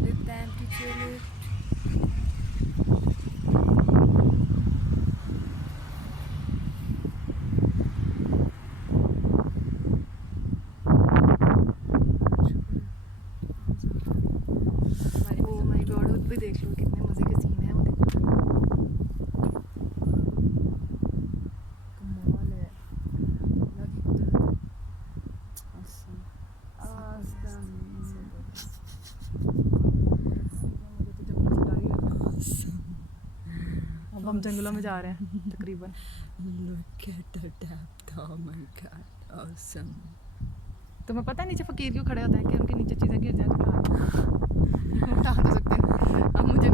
The temperature lift. Oh my God, उधर भी देख लो कितने मजे के सीन है वो देखो। कमाल है अल्लाह की कुदरत। awesome awesome मुझे तो जंगलों से डर ही लगता है। अब हम जंगलों में जा रहे हैं तकरीबन। Look at the depth, oh my god, awesome. तुम्हें पता है नीचे फकीर क्यों खड़े होते हैं कि उनके नीचे चीजें गिर जाए तो उठा तो सकते हैं। अब मुझे